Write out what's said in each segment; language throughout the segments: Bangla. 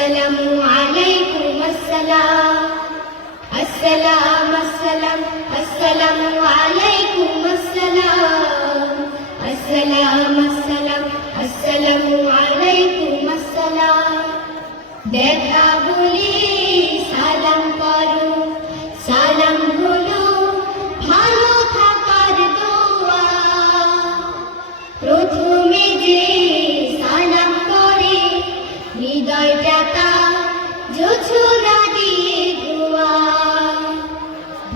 আসসালামু আলাইকুম আসসালাম আসসালাম আসসালাম আসসালামু আলাইকুম আসসালাম আসসালাম আসসালাম আসসালামু আলাইকুম আসসালাম দেখা বলি সালাম করো সালাম হলো ভালো থাকার দোয়া প্রথমে যে সালাম করে হৃদয়টা জোছনা দিয়ে ধোয়া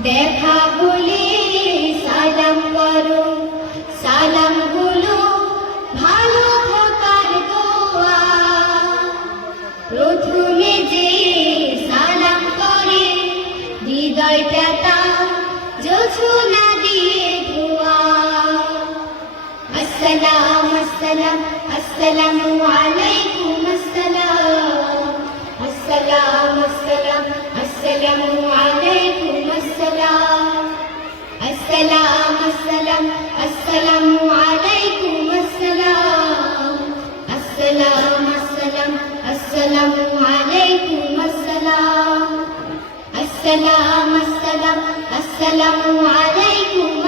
দেখা বলে সালাম করো সালাম হলো ভালো থাকার দোয়া প্রথমে যে সালাম করে হৃদয়টা জোছনা দিয়ে ধোয়া আসসালাম আসসালাম আসসালামু আলাইকুম আসসালাম আসসালাম আসসালাম আসসালামু আলাইকুম আসসালাম আসসালাম আসসালাম আসসালামু আলাইকুম আসসালাম আসসালাম আসসালাম আসসালামু আলাইকুম আসসালাম আসসালাম আসসালাম আসসালামু আলাইকুম